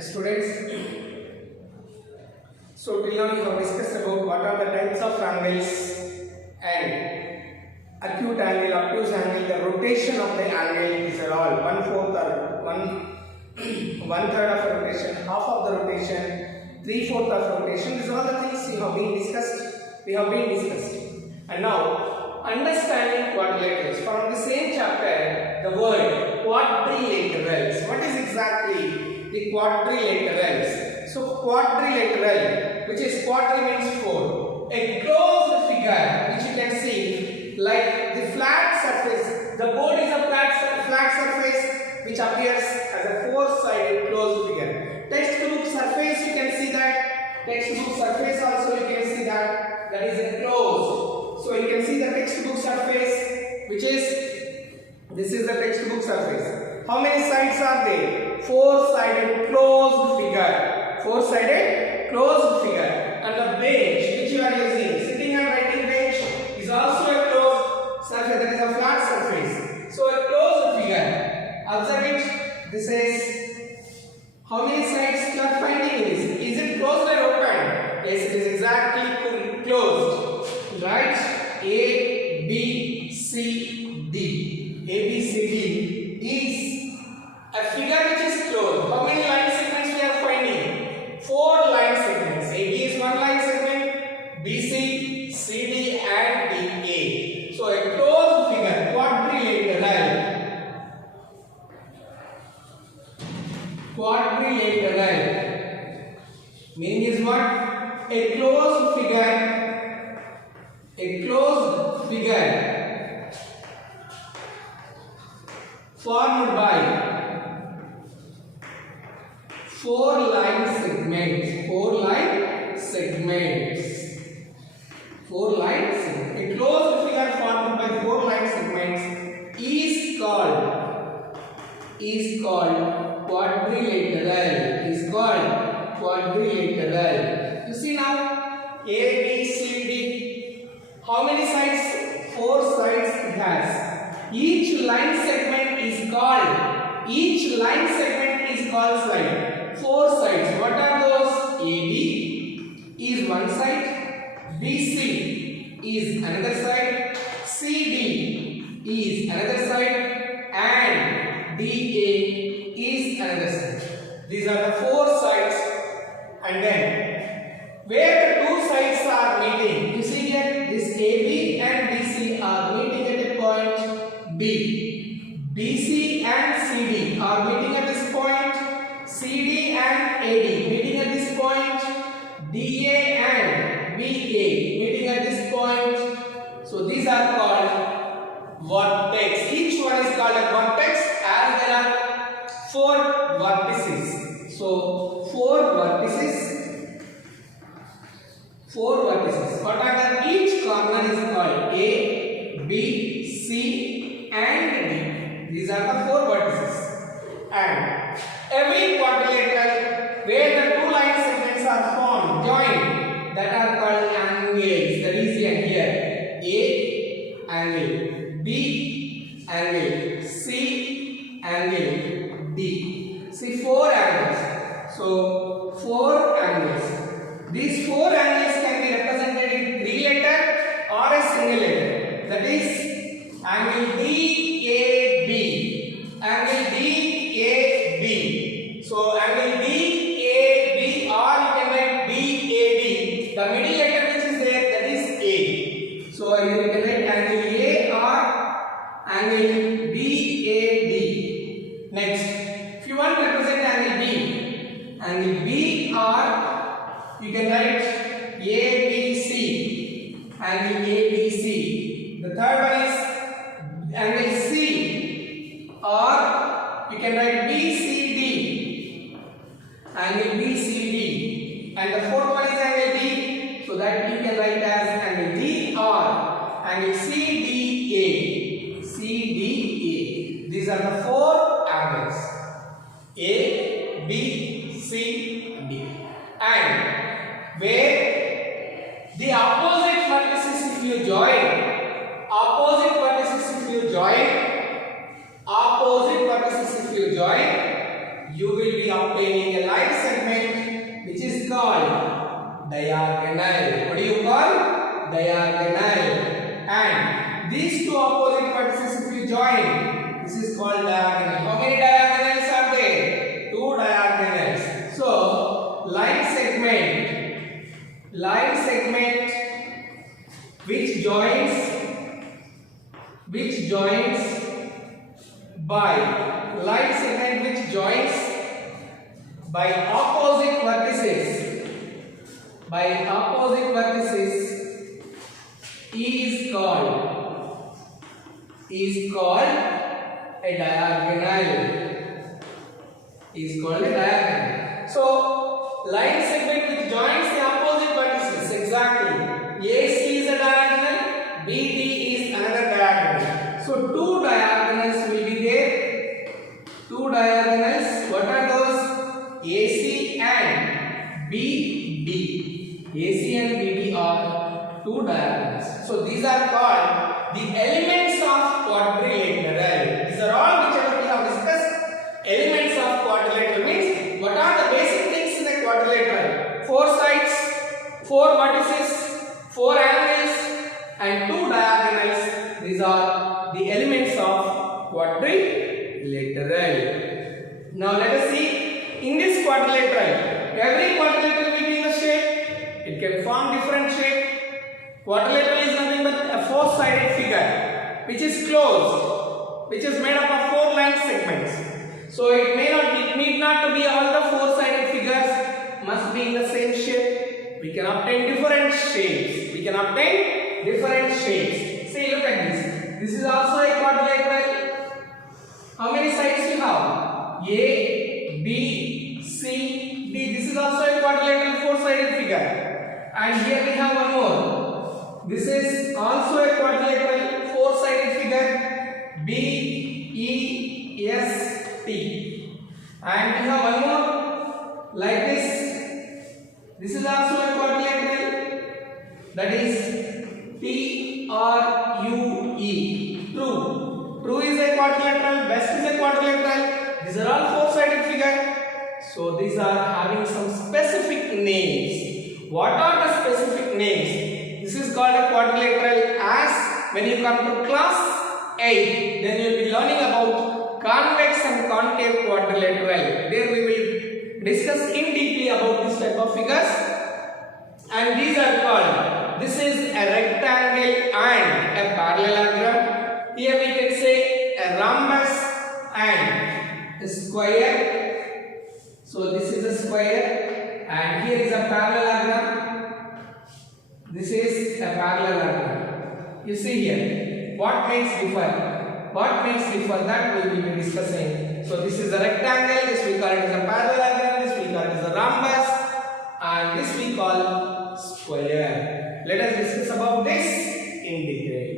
Students, so till now we have discussed about what are the types of angles and acute angle, obtuse angle, the rotation of the angle. These are all 1/4 or one third of rotation, half of the rotation, 3/4 of rotation. These are all the things we have been discussed. And now understanding quadrilaterals. From the same chapter, the word quadrilaterals. What is exactly the quadrilaterals? So quadrilateral, which is quadri means 4, a closed figure which you can see like the flat surface. The board is a flat surface which appears as a four-sided closed figure. Textbook surface, you can see that. Textbook surface also you can see that. That is enclosed. So you can see the textbook surface, which is, this is the textbook surface. How many sides are there? Four-sided closed figure. Four-sided closed figure. And the bench which you are using, sitting and writing bench, is also a closed surface. That is a flat surface. So a closed figure. Observe it. This is, how many sides you are finding in this? Is it closed or open? Yes, it is exactly closed. Right? A, B, C, D. A, B, C, D is a figure which is closed. How many line segments we are finding? 4 line segments. AB is one line segment, BC, CD and DA. So a closed figure, quadrilateral. Quadrilateral meaning is what? A closed figure. A closed figure formed by 4 line segments. 4 line segments. 4 line segments. A closed figure formed by 4 line segments is called quadrilateral. Is called quadrilateral. You see now, A, B, C, D. How many sides? 4 sides it has. Each line segment is called side. 4 sides. What are those? AB is one side, BC is another side, CD is another side, and DA is another side. These are the 4 sides. And then where the 2 sides are meeting, you see here, this AB and BC are meeting at a point B. BC and CD are meeting at this point. CD and AD meeting at this point. DA and BA meeting at this point. So these are called vertex. Each one is called a vertex as there are 4 vertices. So 4 vertices. What are the? Each corner is called A, B, C and D. These are the 4 vertices. And every quadrilateral where the 2 line segments are joined, that are called angles. The region here, A angle, B angle, C angle, D. See 4 angles. So 4 angles. These 4 angles can be represented in 3-letter or a single letter. That is angle DAB. Angle DAB. So angle DAB, or you can write BAB. The middle letter which is there, that is A. So you can write angle A or angle BAB. Next, if you want to represent angle B or you can write ABC, angle ABC. The third one is angle C, or you can write BCD, angle BCD. And the fourth one is angle D, so that you can write as angle D or angle CDA. CDA. These are the 4 angles. A, B, C, D. And where the opposite vertices if you join, you will be obtaining a light segment which is called diagonal. What do you call? Diagonal. And these two opposite vertices, if you join, this is called diagonal. How many diagonals are there? Two diagonals. So line segment which joins by line segment which joins by opposite vertices is called a diagonal. So line segment which joins the opposite vertices, exactly. AC is a diagonal, BD is another diagonal. So two diagonals will be there. Two diagonals. What are those? AC and BD. AC and BD are two diagonals. So these are called the elements of quadrilateral. These are all whichever we have discussed. Elements of quadrilateral means what are the basic things in a quadrilateral? Four sides, four vertices, four angles, and two diagonals. These are the elements of quadrilateral. Now let us see, in this quadrilateral, every quadrilateral will be in a shape. It can form different shape. Quadrilateral is nothing but a four-sided figure which is closed, which is made up of four line segments. So it need not to be all the four-sided figures must be in the same shape. We can obtain different shapes. See, look at this. This is also a quadrilateral. How many sides you have? A, B, C, D. This is also a quadrilateral four-sided figure. And here we have one more. This is also a quadrilateral four-sided figure. B, E, S, T. And we have one more like this. This is also a quadrilateral. That is T, R, U, E. True. True is a quadrilateral. Best is a quadrilateral. These are all four-sided figure. So these are having some specific names. What are the specific names? This is called a quadrilateral. As when you come to class 8, then you will be learning about convex and concave quadrilateral. There we will discuss in deeply about this type of figures. And these are called, this is a rectangle and a parallelogram. Here we can say a rhombus and a square. So this is a square and here is a parallelogram. This is a parallelogram. You see here, what makes differ? That we will be discussing. So this is a rectangle, this we call it as a parallelogram, this we call it as a rhombus, and this we call square. Let us discuss about this in detail.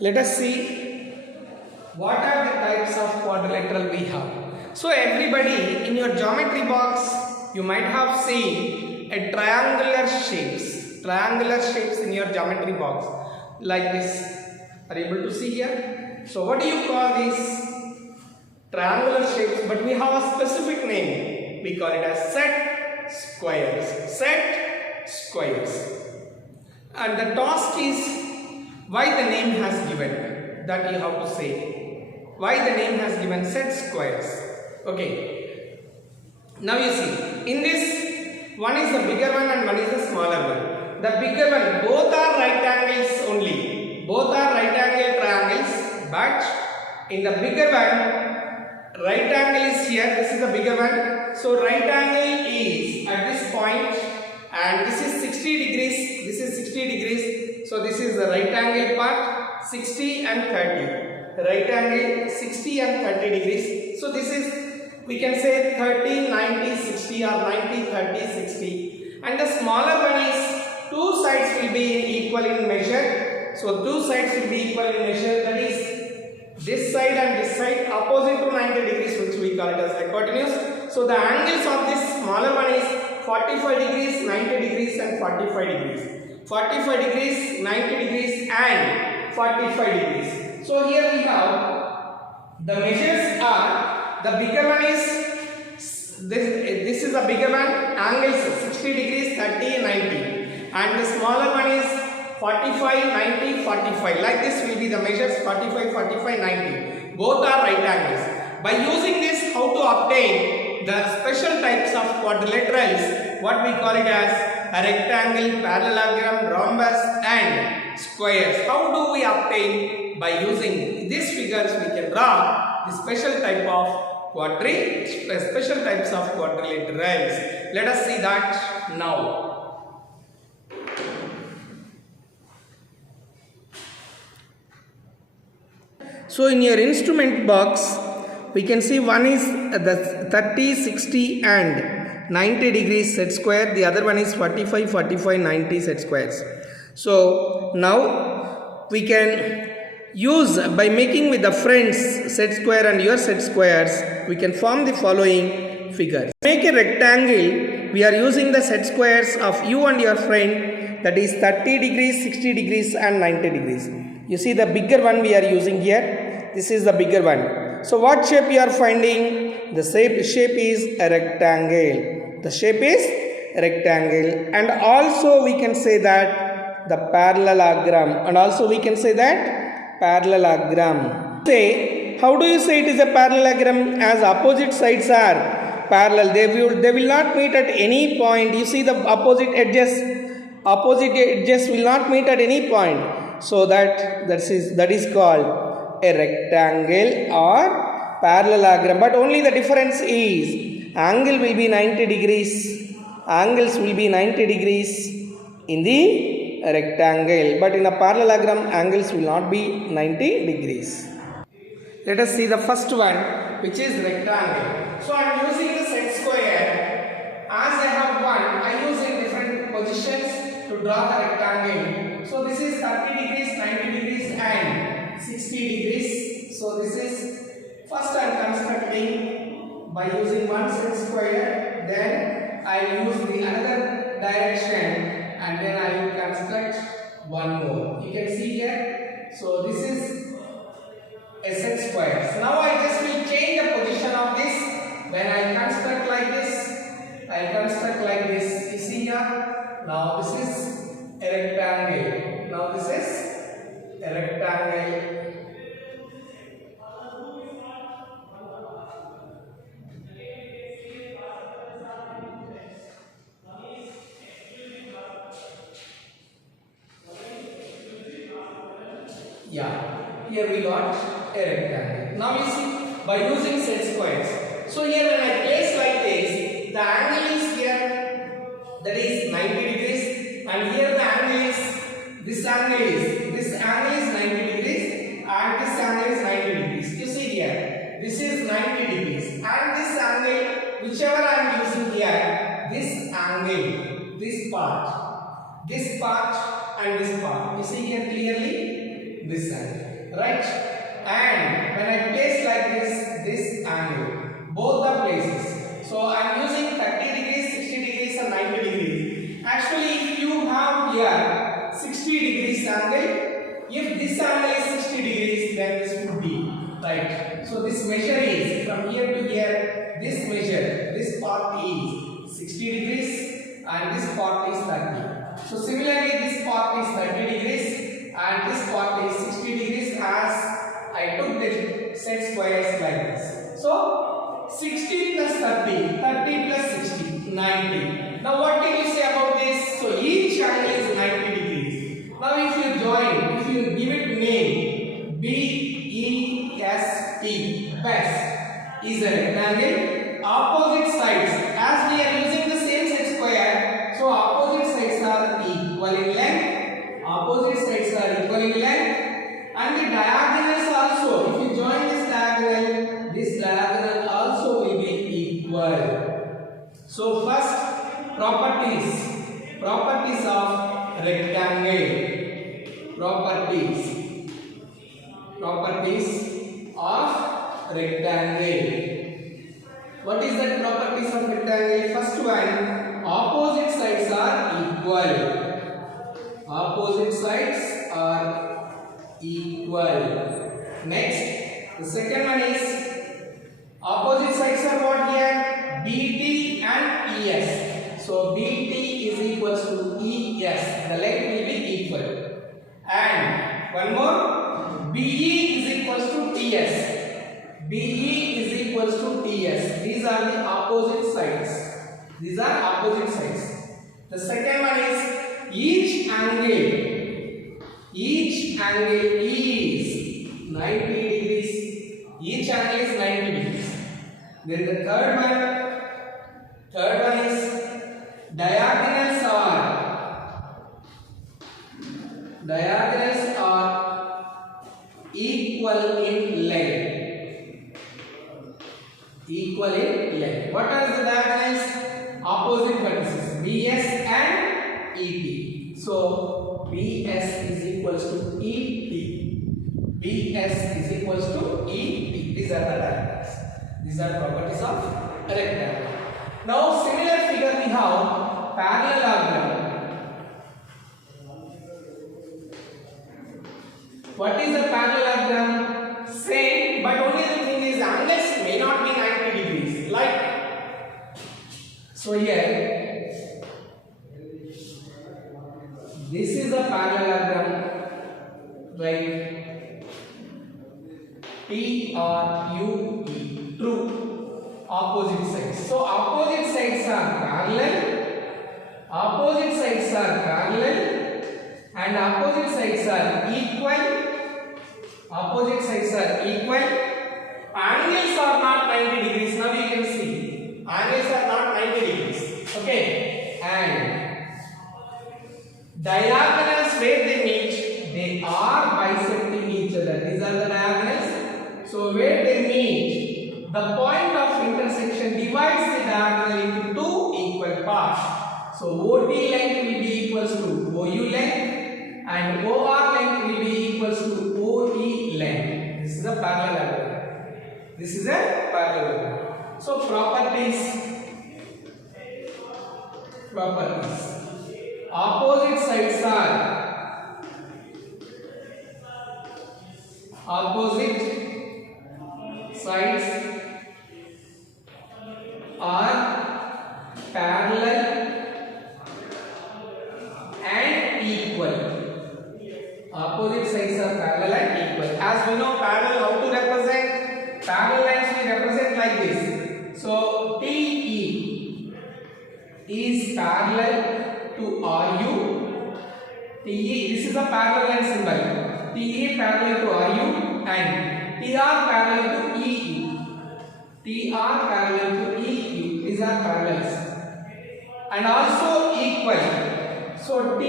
Let us see what are the types of quadrilateral we have. So everybody in your geometry box, you might have seen a triangular shapes in your geometry box like this. Are you able to see here? So what do you call these? Triangular shapes, but we have a specific name. We call it as set squares. And the task is why the name has given, that you have to say. Why the name has given set squares. Okay. Now you see, in this, one is the bigger one and one is the smaller one. The bigger one, both are right angles only. Both are right angle triangles, but in the bigger one, right angle is here. This is the bigger one. So right angle is at this point, and this is 60 degrees. This is 60 degrees. So this is the right angle part, 60 and 30. Right angle 60 and 30 degrees. So this is, we can say 30, 90, 60 or 90, 30, 60. And the smaller one is, two sides will be equal in measure. So two sides will be equal in measure. That is, this side and this this side opposite to 90 degrees, which we call it as hypotenuse. So the angles of this smaller one is 45 degrees, 90 degrees and 45 degrees. 45 degrees, 90 degrees and 45 degrees. So here we have the measures are, the bigger one is this is a bigger one, angles 60 degrees, 30, 90, and the smaller one is 45, 90, 45. Like this will be the measures 45, 45, 90. Both are right angles. By using this, how to obtain the special types of quadrilaterals, what we call it as a rectangle, parallelogram, rhombus and squares. How do we obtain? By using these figures we can draw the special type of special types of quadrilaterals. Let us see that now. So in your instrument box, we can see one is the 30, 60 and 90 degrees set square. The other one is 45, 45, 90 set squares. So now we can use, by making with the friend's set square and your set squares, we can form the following figures. To make a rectangle, we are using the set squares of you and your friend, that is 30 degrees, 60 degrees and 90 degrees. You see the bigger one we are using here. This is the bigger one. So what shape you are finding? The shape is a rectangle. The shape is a rectangle. And also we can say that the parallelogram. And also we can say that parallelogram. Say, how do you say it is a parallelogram? As opposite sides are parallel, they will not meet at any point. You see the opposite edges will not meet at any point. So that is called a rectangle or parallelogram. But only the difference is angle will be 90 degrees. Angles will be 90 degrees in the rectangle. But in a parallelogram, angles will not be 90 degrees. Let us see the first one, which is rectangle. So I am using the set square. As I have one, I use in different positions to draw the rectangle. So this is 30 degrees, 90 degrees and 60 degrees. So this is, first I am constructing by using one set square. Then I use the another direction and then I will construct one more. You can see here. So this is a set square. So now I just will change the position of this. When I construct like this, I construct like this. You see here. Now this is a rectangle. Now this is a rectangle. Yeah, here we got a rectangle. Now you see, by using set squares. So here when I place like this, the angle is here, that is 90 degrees, and here the angle is, this angle is 90 degrees, and this angle is 90 degrees. You see here, this is 90 degrees, and this angle, whichever I am using here, this angle, this part, and this part. You see here clearly, this angle, right? And when I place like this angle, both the places. So I am using 30 degrees, 60 degrees and 90 degrees. Actually, if you have here 60 degrees angle, if this angle is 60 degrees, then this would be right. So this measure is from here to here, this measure, this part is 60 degrees and this part is 30. So similarly, this part is 30 degrees and this part is 60 degrees as I took the set squares like this. So 60 plus 30, 30 plus 60, 90. Now what did you say about this? So each angle is 90 degrees. Now if you join, if you give it name, BEST, best is a rectangle. Opposite sides, as we are using the same set square, so opposite sides are equal in length. Opposite sides are equal in length. And the diagonals also, if you join this diagonal also will be equal. So first, properties of rectangle, properties of rectangle. What is the properties of rectangle? First one, opposite sides are equal. Opposite sides are equal. Next, the second one is opposite sides are what here? BT and ES. So BT is equals to ES. The length will be equal. And one more, BE is equals to TS. BE is equals to TS. These are the opposite sides. These are opposite sides. The second one is each angle is 90 degrees. Each angle is 90 degrees. Then the third one is diagonals are equal in length. Equal in length. What are the diagonals? Opposite vertices BS and ET. So BS is equals to ET. BS is equals to ET. These are the diagonals. These are properties of a rectangle. Now similar figure we have parallelogram. What is a parallelogram? Same, but only the thing is angles may not be 90 degrees. Like, so here, this is a parallelogram, right? TRUE, true, opposite sides. So opposite sides are parallel, and opposite sides are equal. Opposite sides are equal. Angles are not 90 degrees. Now you can see angles are not 90 degrees. Okay, and diagonals where they meet, they are bisecting each other. These are the diagonals. So where they meet, the point of intersection divides the diagonal into two equal parts. So OT length will be equals to OU length, and OR length will be equals to OE length. This is a parallelogram. This is a parallelogram. So properties. Opposite sides are parallel and equal. Opposite sides are parallel and equal. As we know, parallel how to represent? Parallel lines we represent like this. So TE is parallel to RU. TE, this is a parallel line symbol. TE parallel to RU and TR parallel to EU. TR parallel to EU. These are parallels. And also equal. So T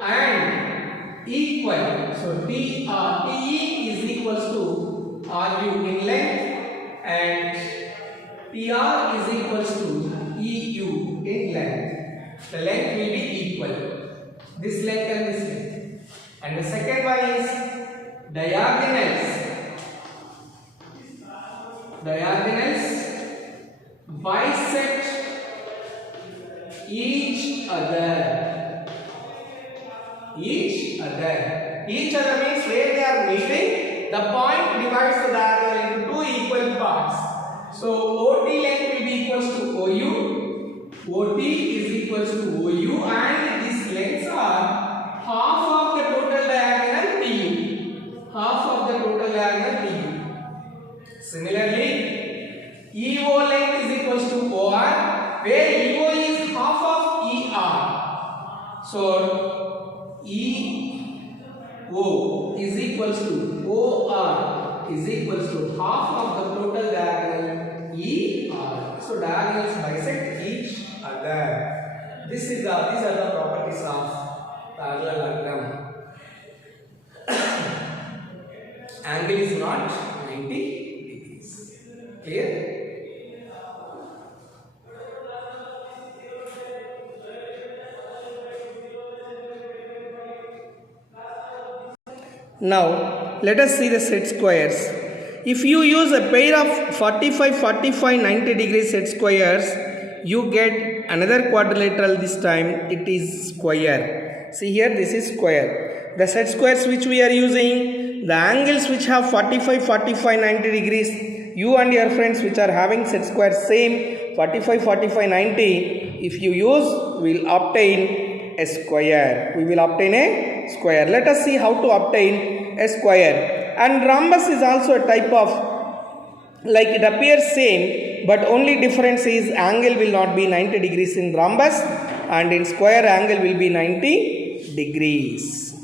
and equal. So TE is equals to RU in length and TR is equals to EU in length. The length will be equal. This length and this length. And the second one is diagonals. Diagonals bisect each other. Each other means where they are meeting, the point divides the diagonal into two equal parts. So OT length will be equals to OU. OT is equals to OU, and these lengths are half of the total diagonal TU. Half of the total diagonal TU. Similarly, EO length is equals to OR, where EO is half of ER. So EO is equals to OR is equals to half of the total diagonal ER. So diagonals bisect each other. These are the properties of parallelogram. Angle is not 90 degrees. Clear? Now let us see the set squares. If you use a pair of 45, 45, 90 degree set squares, you get another quadrilateral. This time it is square. See here, this is square. The set squares which we are using, the angles which have 45, 45, 90 degrees, you and your friends which are having set squares same 45, 45, 90, if you use, we will obtain a square. We will obtain a square. Let us see how to obtain a square. And rhombus is also a type of, like it appears same, but only difference is angle will not be 90 degrees in rhombus, and in square angle will be 90 degrees.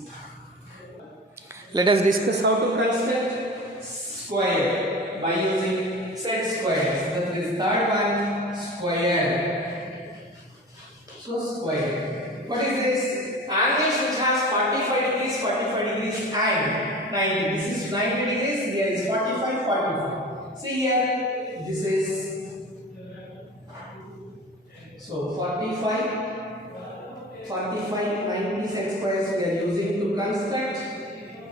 Let us discuss how to construct square by using set squares. That is third one, square. So square. What is this? Angles which has 45 degrees, 45 degrees and 90. This is 90 degrees, here is 45, 45. See here, this is, so 45, 45, 90 set squares we are using to construct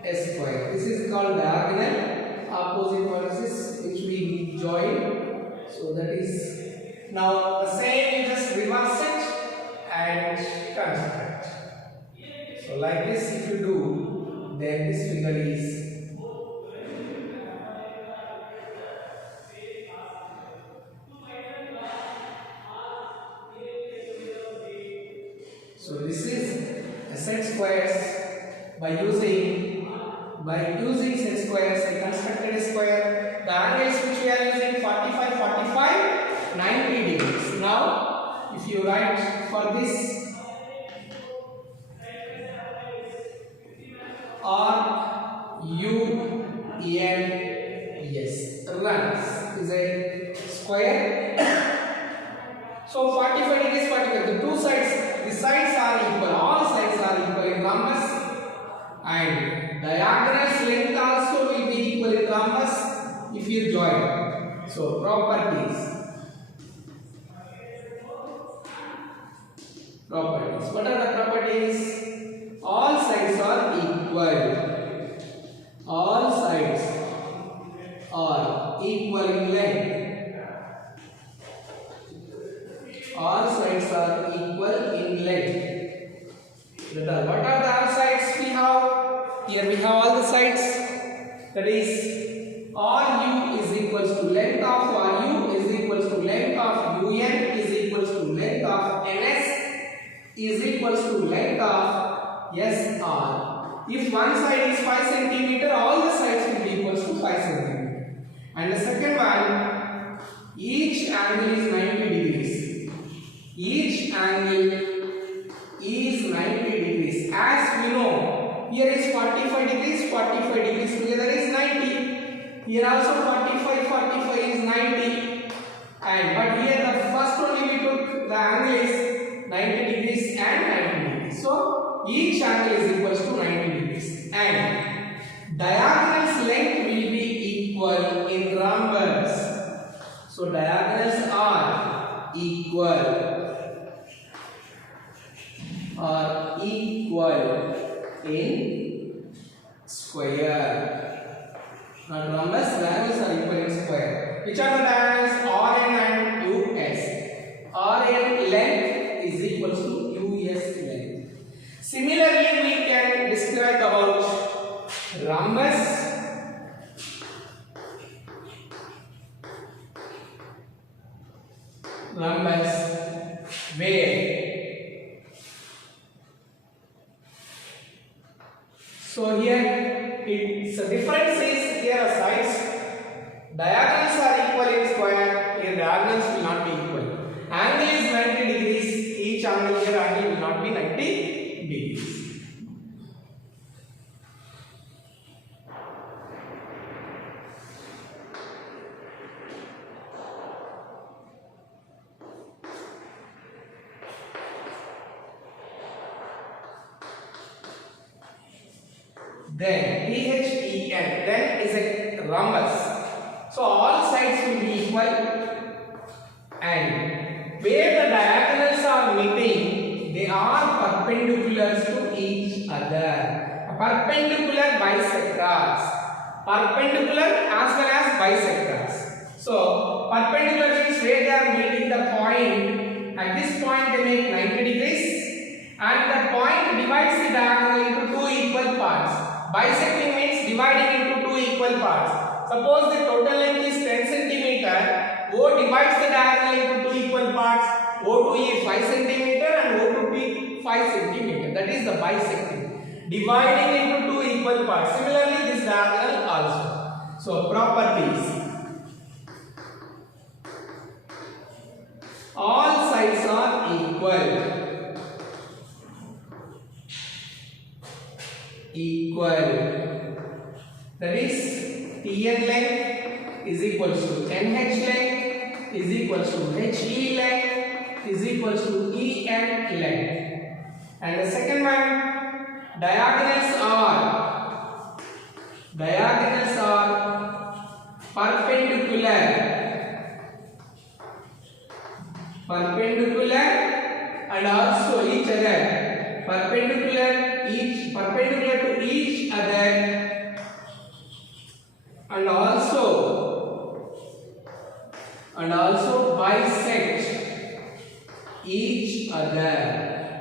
a square. This is called diagonal. Opposite vertices which we join. So that is, now the same, you just reverse it and construct. So like this if you do, then this figure is so this is a set squares. By using set squares, I constructed a square. The angles which we are using 45, 45, 90 degrees. Now, if you write for this RUNS, runs is a square. So 45 degrees, 45. The two sides, the sides are equal. All sides are equal in rhombus, and diagonals length also will be equal in rhombus if you join. So properties. What are the properties? All sides are equal. All sides are equal in length. All sides are equal in length. What are the other sides we have? Here we have all the sides. That is, RU is equals to length of RU is equals to length of UN is equals to length of NS is equals to length of SR. If one side is 5 cm, all the sides will be equals to 5 cm. And the second one, each angle is 90 degrees. Each angle is 90 degrees. As we know, here is 45 degrees, 45 degrees together is 90. Here also 45, 45 is 90. And but here the first only we took the angle is 90 degrees and 90 degrees. So each angle is equals to 90 degrees. And diagonals length will be equal in rhombus. So diagonals are equal in square. Not rhombus, diagonals are equal in square. Which are the diagonals? RN and US. RN length is equal to US length. Similarly, we can describe about rhombus. Rhombus where so here it's a difference is here are sides. Diagonals are equal in square. Here diagonals will not be equal. Angle is 90 degrees. Each angle here angle will not be 90 degrees. Then PHEN then is a rhombus. So all sides will be equal, and where the diagonals are meeting, they are perpendicular to each other. Perpendicular bisectors. perpendicular as well as bisectors. So perpendicular means where they are meeting the point. At this point they make 90 degrees, and the point divides the diagonal into two equal parts. Bisecting means dividing into two equal parts. Suppose the total length is 10 centimeter. O divides the diagonal into two equal parts. O2 is 5 centimeter and O2 is 5 centimeter. That is the bisecting. Dividing into two equal parts. Similarly, this diagonal also. So properties. All sides are equal. That is Tn length is equals to NH length is equals to HE length is equals to EN length. And the second one, diagonals are perpendicular and also each other, perpendicular to each other, and also bisect each other.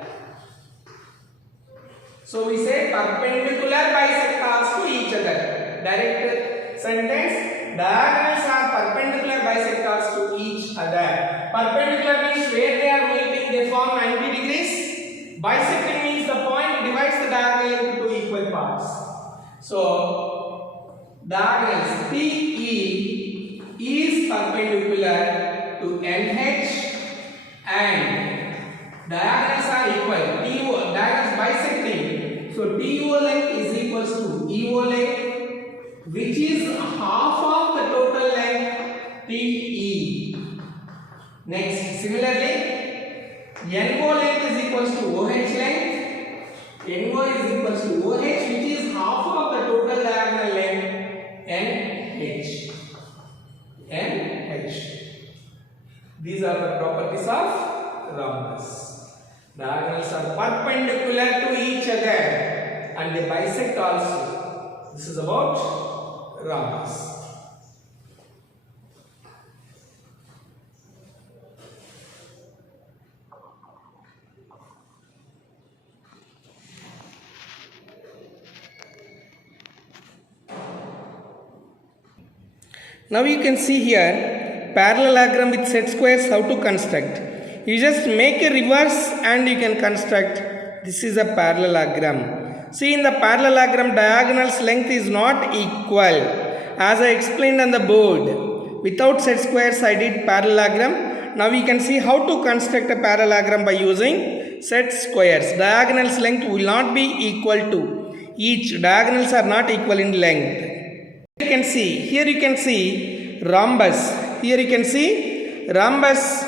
So we say perpendicular bisectors to each other. Direct sentence, diagonals are perpendicular bisectors to each other. Perpendicular means where they are meeting they form 90 degrees. Bisecting means the point divides the diagonal into two equal parts. So diagonals PE is perpendicular to NH and diagonals are equal. TO, diagonals bisecting. So TO length is equals to EO length, which is half of the total length TE. Next, similarly, NO length is equals to OH length. NO is equals to OH, which is half of the total diagonal length NH. These are the properties of rhombus. Diagonals are perpendicular to each other and they bisect also. This is about rhombus. Now you can see here parallelogram with set squares how to construct. You just make a reverse and you can construct. This is a parallelogram. See, in the parallelogram diagonals length is not equal as I explained on the board. Without set squares I did parallelogram. Now we can see how to construct a parallelogram by using set squares. Diagonals length will not be equal to each. Diagonals are not equal in length. Here you can see rhombus. Here you can see rhombus.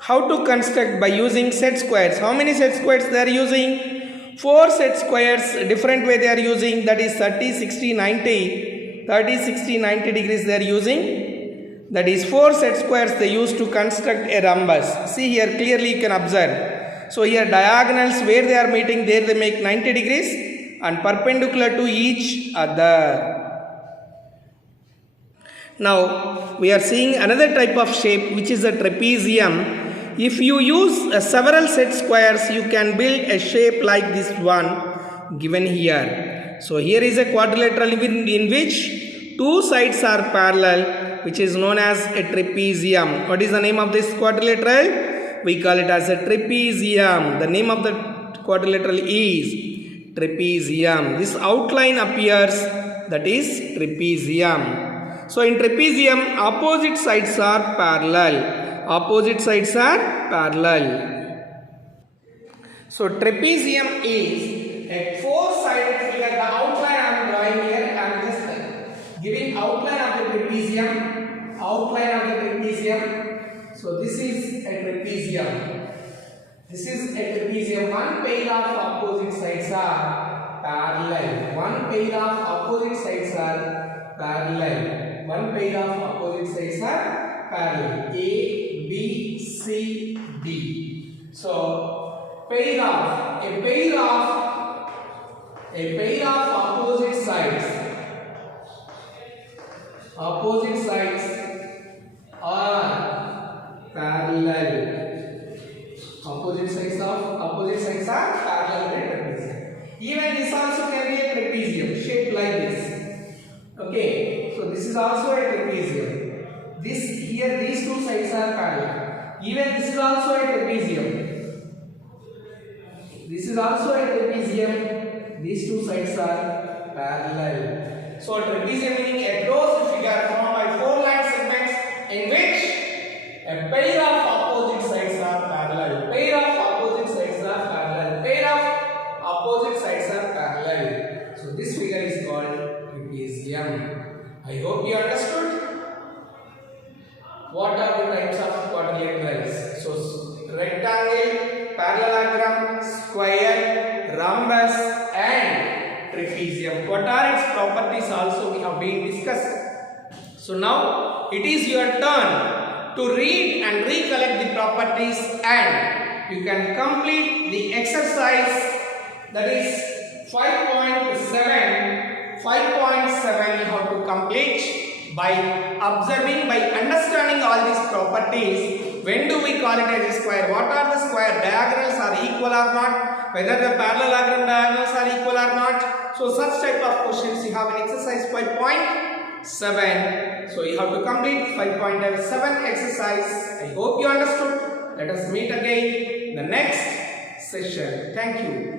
How to construct by using set squares. How many set squares they are using? 4 set squares. Different way they are using. That is 30, 60, 90. 30, 60, 90 degrees they are using. That is 4 set squares they use to construct a rhombus. See here clearly you can observe. So here diagonals where they are meeting there they make 90 degrees and perpendicular to each other. Now we are seeing another type of shape which is a trapezium. If you use several set squares you can build a shape like this one given here. So here is a quadrilateral in which two sides are parallel, which is known as a trapezium. What is the name of this quadrilateral? We call it as a trapezium. The name of the quadrilateral is trapezium. This outline appears, that is trapezium. So in trapezium, opposite sides are parallel. Opposite sides are parallel. So trapezium is a four-sided figure. The outline I am drawing here, I am just giving outline of the trapezium. Outline of the trapezium. So this is a trapezium. This is a trapezium. One pair of opposite sides are parallel. One pair of opposite sides are parallel. One pair of opposite sides are parallel. A, B, C, D. So a pair of opposite sides opposite sides are parallel. Opposite sides are parallel to trapezium. Even this also can be a trapezium shaped like this. Okay, so this is also a trapezium. This here, these two sides are parallel. Even this is also a trapezium. This is also a trapezium. These two sides are parallel. So trapezium meaning a closed figure formed by 4 line segments in which a pair of opposite sides are parallel. Pair of opposite sides are parallel. Pair of opposite sides are parallel. So this figure is called trapezium. I hope you understood. What are the types of quadrilaterals? So rectangle, parallelogram, square, rhombus and trapezium. What are its properties also we have been discussed. So now it is your turn to read and recollect the properties, and you can complete the exercise, that is 5.7. 5.7 you have to complete by observing, by understanding all these properties. When do we call it as a square? What are the square? Diagonals are equal or not? Whether the parallelogram diagonals are equal or not? So such type of questions you have in exercise 5.7. So you have to complete 5.7 exercise. I hope you understood. Let us meet again in the next session. Thank you.